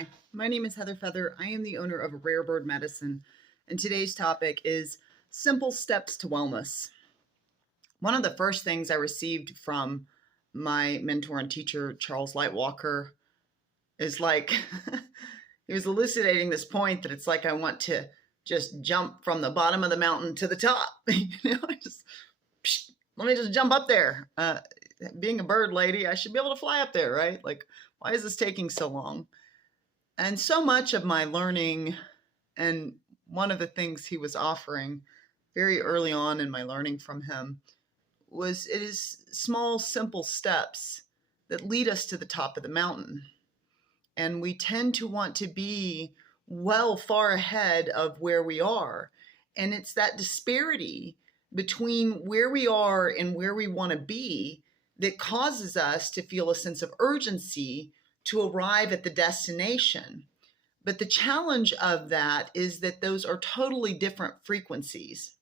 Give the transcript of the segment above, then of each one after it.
Hi, my name is Heather Feather. I am the owner of Rare Bird Medicine, and today's topic is simple steps to wellness. One of the first things I received from my mentor and teacher, Charles Lightwalker, is like, he was elucidating this point that it's like I want to just jump from the bottom of the mountain to the top. Let me just jump up there. Being a bird lady, I should be able to fly up there, right? Like, why is this taking so long? And so much of my learning, and one of the things he was offering very early on in my learning from him, was it is small, simple steps that lead us to the top of the mountain. And we tend to want to be well far ahead of where we are. And it's that disparity between where we are and where we want to be that causes us to feel a sense of urgency to arrive at the destination. But the challenge of that is that those are totally different frequencies.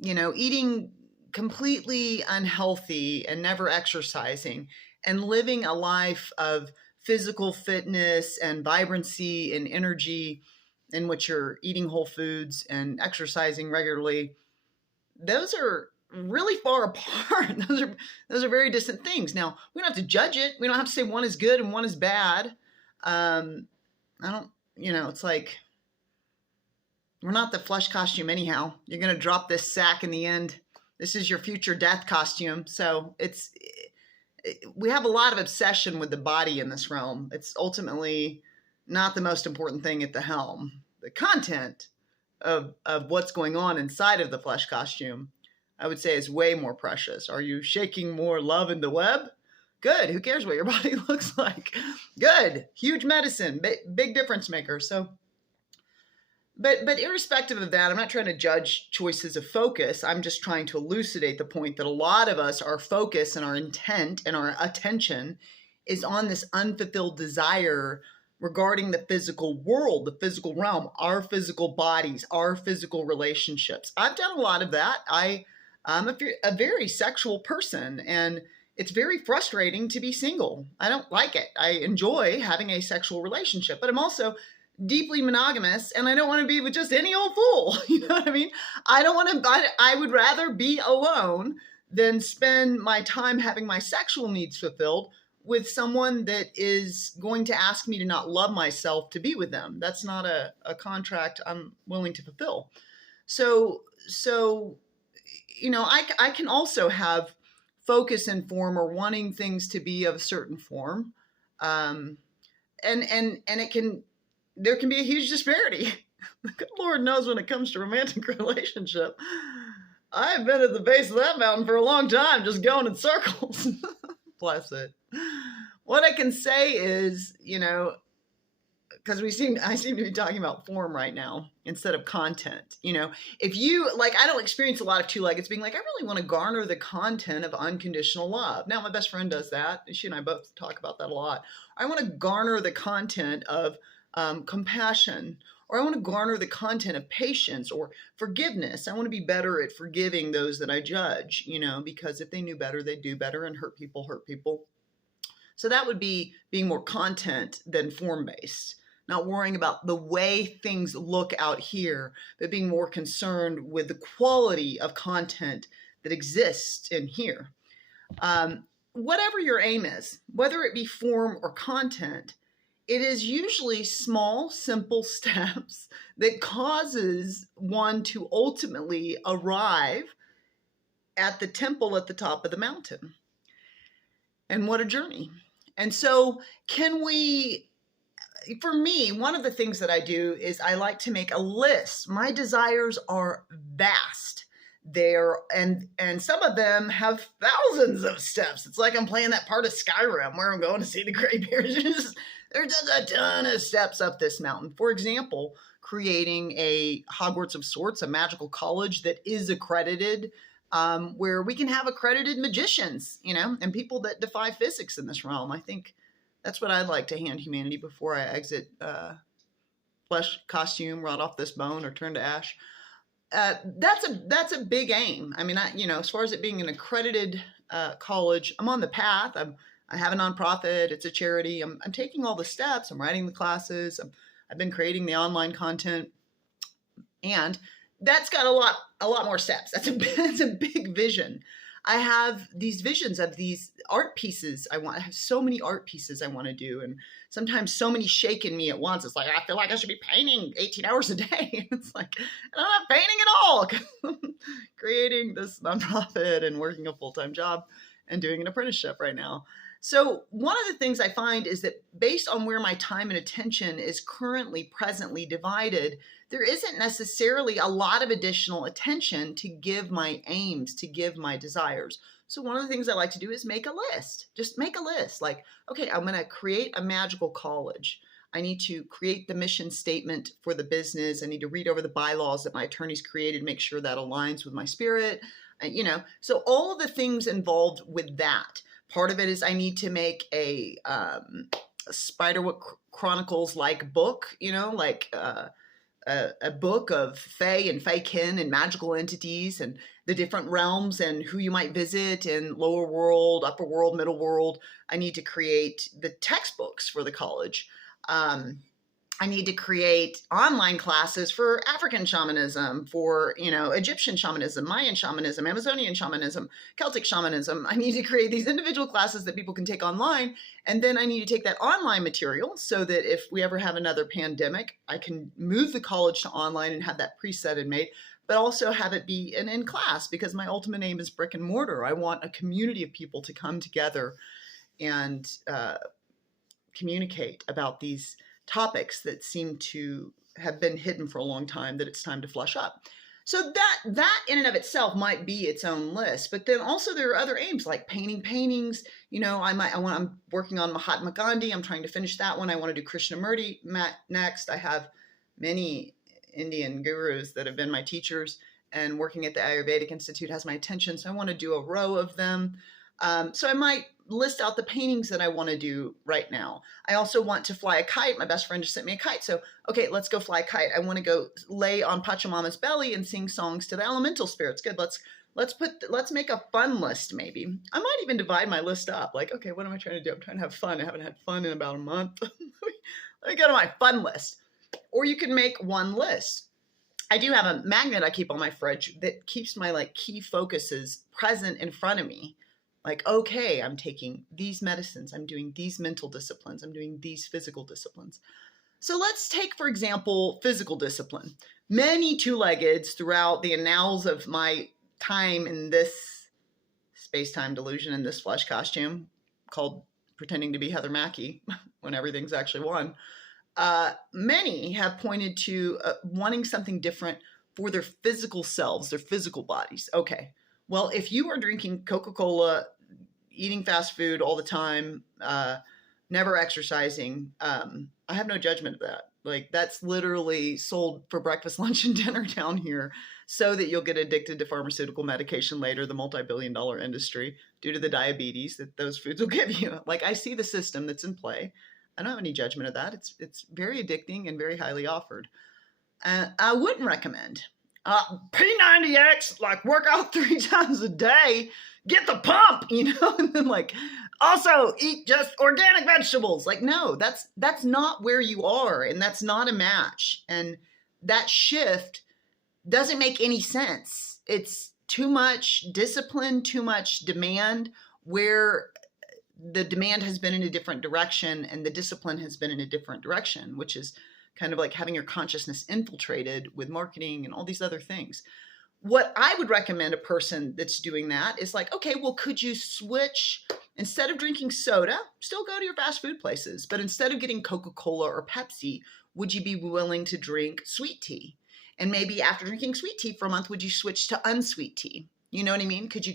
Eating completely unhealthy and never exercising and living a life of physical fitness and vibrancy and energy in which you're eating whole foods and exercising regularly, those are really far apart. Those are very distant things. Now, we don't have to judge it. We don't have to say one is good and one is bad. It's like, we're not the flesh costume anyhow. You're going to drop this sack in the end. This is your future death costume. So we have a lot of obsession with the body in this realm. It's ultimately not the most important thing at the helm. The content of what's going on inside of the flesh costume, I would say, is way more precious. Are you shaking more love in the web? Good. Who cares what your body looks like? Good. Huge medicine. Big difference maker. So, but irrespective of that, I'm not trying to judge choices of focus. I'm just trying to elucidate the point that a lot of us, our focus and our intent and our attention is on this unfulfilled desire regarding the physical world, the physical realm, our physical bodies, our physical relationships. I've done a lot of that. I'm a very sexual person, and it's very frustrating to be single. I don't like it. I enjoy having a sexual relationship, but I'm also deeply monogamous, and I don't want to be with just any old fool. You know what I mean? I would rather be alone than spend my time having my sexual needs fulfilled with someone that is going to ask me to not love myself to be with them. That's not a contract I'm willing to fulfill. So I can also have focus and form or wanting things to be of a certain form. And there can be a huge disparity. Good Lord knows when it comes to romantic relationship. I've been at the base of that mountain for a long time, just going in circles. Bless it. What I can say is, because I seem to be talking about form right now instead of content. If you, I don't experience a lot of two-leggeds being like, I really want to garner the content of unconditional love. Now, my best friend does that. She and I both talk about that a lot. I want to garner the content of compassion, or I want to garner the content of patience or forgiveness. I want to be better at forgiving those that I judge, because if they knew better, they'd do better, and hurt people. So that would be being more content than form-based. Not worrying about the way things look out here, but being more concerned with the quality of content that exists in here. Whatever your aim is, whether it be form or content, it is usually small, simple steps that causes one to ultimately arrive at the temple at the top of the mountain. And what a journey. And so for me, one of the things that I do is I like to make a list. My desires are vast. And some of them have thousands of steps. It's like I'm playing that part of Skyrim where I'm going to see the Greybeards. There's just a ton of steps up this mountain. For example, creating a Hogwarts of sorts, a magical college that is accredited, where we can have accredited magicians, and people that defy physics in this realm. I think that's what I'd like to hand humanity before I exit flesh costume, rot off this bone, or turn to ash. That's a big aim. I mean, as far as it being an accredited college, I'm on the path. I have a nonprofit. It's a charity. I'm taking all the steps. I'm writing the classes. I've been creating the online content, and that's got a lot more steps. That's a big vision. I have these visions of these art pieces. I have so many art pieces I want to do, and sometimes so many shake in me at once. It's like, I feel like I should be painting 18 hours a day. It's like, I'm not painting at all. Creating this nonprofit and working a full-time job and doing an apprenticeship right now. So one of the things I find is that based on where my time and attention is presently divided, there isn't necessarily a lot of additional attention to give my aims, to give my desires. So one of the things I like to do is make a list. Just make a list. Like, okay, I'm going to create a magical college. I need to create the mission statement for the business. I need to read over the bylaws that my attorneys created, make sure that aligns with my spirit. So all of the things involved with that. Part of it is I need to make a Spiderwick Chronicles-like book, a book of fae and fae-kin and magical entities and the different realms and who you might visit in lower world, upper world, middle world. I need to create the textbooks for the college. I need to create online classes for African shamanism, for, Egyptian shamanism, Mayan shamanism, Amazonian shamanism, Celtic shamanism. I need to create these individual classes that people can take online. And then I need to take that online material so that if we ever have another pandemic, I can move the college to online and have that preset and made, but also have it be an in class, because my ultimate aim is brick and mortar. I want a community of people to come together and communicate about these topics that seem to have been hidden for a long time that it's time to flush up. So that in and of itself might be its own list. But then also there are other aims like painting paintings. I'm working on Mahatma Gandhi. I'm trying to finish that one. I want to do Krishnamurti next. I have many Indian gurus that have been my teachers, and working at the Ayurvedic Institute has my attention. So I want to do a row of them. So I might list out the paintings that I want to do right now. I also want to fly a kite. My best friend just sent me a kite. So, okay, let's go fly a kite. I want to go lay on Pachamama's belly and sing songs to the elemental spirits. Good. Let's make a fun list. Maybe I might even divide my list up. Like, okay, what am I trying to do? I'm trying to have fun. I haven't had fun in about a month. Let me go to my fun list. Or you can make one list. I do have a magnet I keep on my fridge that keeps my key focuses present in front of me. Like, okay, I'm taking these medicines, I'm doing these mental disciplines, I'm doing these physical disciplines. So let's take, for example, physical discipline. Many two-leggeds throughout the annals of my time in this space-time delusion, in this flesh costume called pretending to be Heather Mackey when everything's actually one, many have pointed to wanting something different for their physical selves, their physical bodies. Okay, well, if you are drinking Coca-Cola, eating fast food all the time, never exercising, I have no judgment of that. That's literally sold for breakfast, lunch, and dinner down here so that you'll get addicted to pharmaceutical medication later, the multi-billion-dollar industry, due to the diabetes that those foods will give you. I see the system that's in play. I don't have any judgment of that. It's very addicting and very highly offered. I wouldn't recommend P90X, work out 3 times a day, get the pump, and then also eat just organic vegetables. No, that's not where you are, and that's not a match. And that shift doesn't make any sense. It's too much discipline, too much demand, where the demand has been in a different direction and the discipline has been in a different direction, which is kind of like having your consciousness infiltrated with marketing and all these other things. What I would recommend a person that's doing that is okay, well, could you switch, instead of drinking soda, still go to your fast food places, but instead of getting Coca-Cola or Pepsi, would you be willing to drink sweet tea? And maybe after drinking sweet tea for a month, would you switch to unsweet tea? You know what I mean? Could you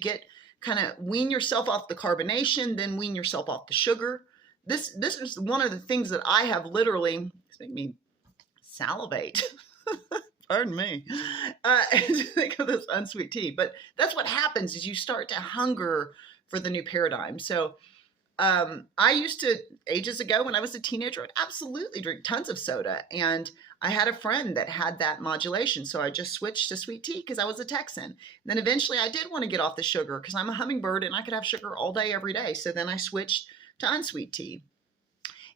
kind of wean yourself off the carbonation, then wean yourself off the sugar? This is one of the things that I have literally, it's making me salivate. Pardon me. To think of this unsweet tea. But that's what happens is you start to hunger for the new paradigm. So I used to, ages ago when I was a teenager, I'd absolutely drink tons of soda. And I had a friend that had that modulation. So I just switched to sweet tea because I was a Texan. And then eventually I did want to get off the sugar because I'm a hummingbird and I could have sugar all day, every day. So then I switched to unsweet tea.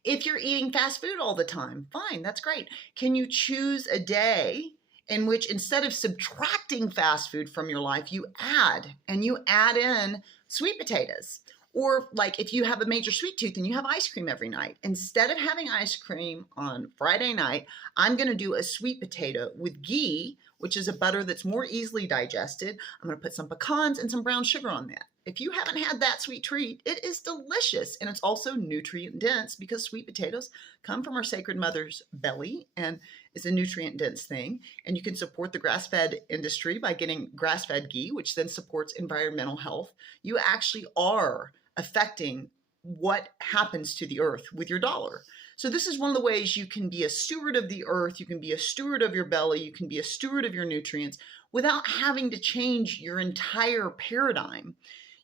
If you're eating fast food all the time, fine, that's great. Can you choose a day in which instead of subtracting fast food from your life, you add in sweet potatoes? Or like if you have a major sweet tooth and you have ice cream every night, instead of having ice cream on Friday night, I'm going to do a sweet potato with ghee, which is a butter that's more easily digested. I'm going to put some pecans and some brown sugar on that. If you haven't had that sweet treat, it is delicious, and it's also nutrient dense because sweet potatoes come from our sacred mother's belly and is a nutrient dense thing. And you can support the grass-fed industry by getting grass-fed ghee, which then supports environmental health. You actually are affecting what happens to the earth with your dollar. So this is one of the ways you can be a steward of the earth, you can be a steward of your belly, you can be a steward of your nutrients without having to change your entire paradigm.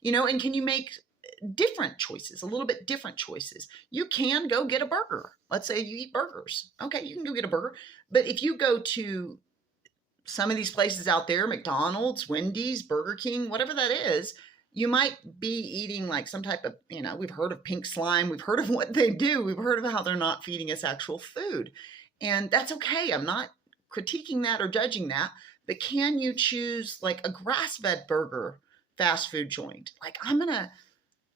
And can you make different choices, a little bit different choices? You can go get a burger. Let's say you eat burgers. Okay, you can go get a burger. But if you go to some of these places out there, McDonald's, Wendy's, Burger King, whatever that is, you might be eating like some type of, we've heard of pink slime. We've heard of what they do. We've heard of how they're not feeding us actual food. And that's okay. I'm not critiquing that or judging that. But can you choose like a grass-fed burger fast food joint? Like I'm going to,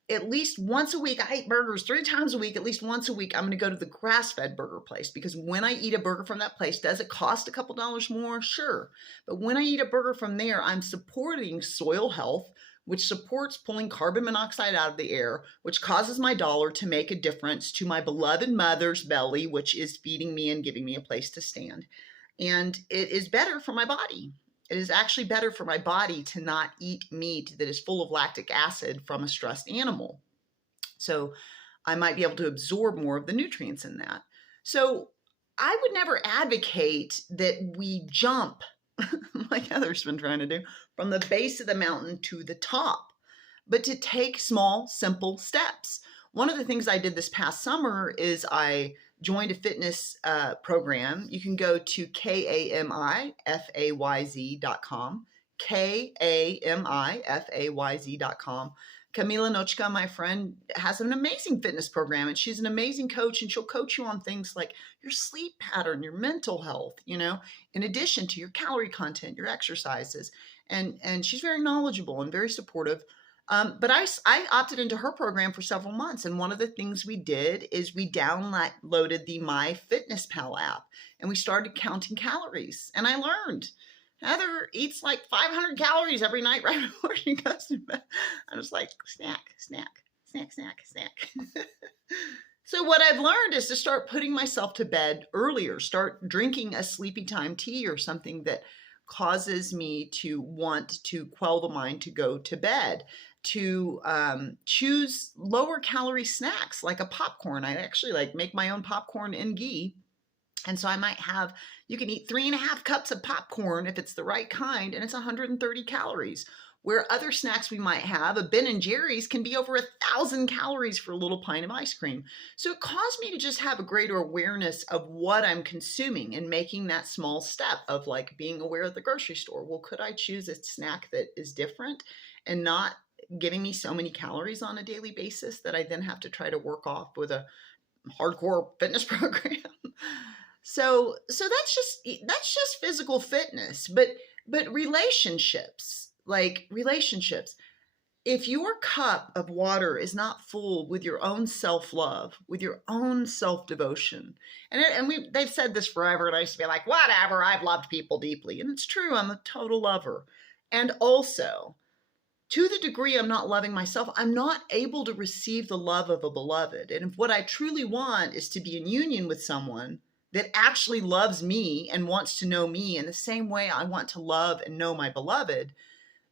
at least once a week, I eat burgers 3 times a week, at least once a week, I'm going to go to the grass-fed burger place, because when I eat a burger from that place, does it cost a couple dollars more? Sure. But when I eat a burger from there, I'm supporting soil health, which supports pulling carbon monoxide out of the air, which causes my dollar to make a difference to my beloved mother's belly, which is feeding me and giving me a place to stand. And it is better for my body. It is actually better for my body to not eat meat that is full of lactic acid from a stressed animal. So I might be able to absorb more of the nutrients in that. So I would never advocate that we jump, like Heather's been trying to do, from the base of the mountain to the top, but to take small, simple steps. One of the things I did this past summer is I joined a fitness program. You can go to kamifayz.com, kamifayz.com. Camila Nochka, my friend, has an amazing fitness program, and she's an amazing coach, and she'll coach you on things like your sleep pattern, your mental health, in addition to your calorie content, your exercises. And she's very knowledgeable and very supportive. But I opted into her program for several months. And one of the things we did is we downloaded the MyFitnessPal app, and we started counting calories. And I learned Heather eats like 500 calories every night right before she goes to bed. I was like, snack. So what I've learned is to start putting myself to bed earlier, start drinking a sleepy time tea or something that causes me to want to quell the mind to go to bed, to choose lower calorie snacks like a popcorn. I actually make my own popcorn in ghee. And so I might you can eat 3.5 cups of popcorn if it's the right kind, and it's 130 calories. Where other snacks we might have, a Ben & Jerry's, can be over 1,000 calories for a little pint of ice cream. So it caused me to just have a greater awareness of what I'm consuming and making that small step of being aware of the grocery store. Well, could I choose a snack that is different and not giving me so many calories on a daily basis that I then have to try to work off with a hardcore fitness program? So that's just physical fitness, but relationships, if your cup of water is not full with your own self-love, with your own self-devotion, they've said this forever, and I used to be like, whatever, I've loved people deeply. And it's true, I'm a total lover. And also, to the degree I'm not loving myself, I'm not able to receive the love of a beloved. And if what I truly want is to be in union with someone that actually loves me and wants to know me in the same way I want to love and know my beloved,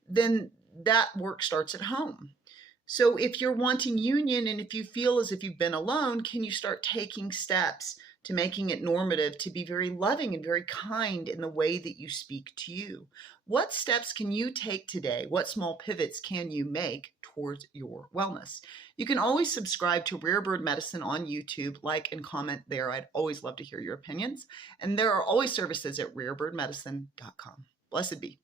then that work starts at home. So if you're wanting union, and if you feel as if you've been alone, can you start taking steps to making it normative to be very loving and very kind in the way that you speak to you? What steps can you take today? What small pivots can you make towards your wellness? You can always subscribe to Rare Bird Medicine on YouTube, like and comment there. I'd always love to hear your opinions. And there are always services at rarebirdmedicine.com. Blessed be.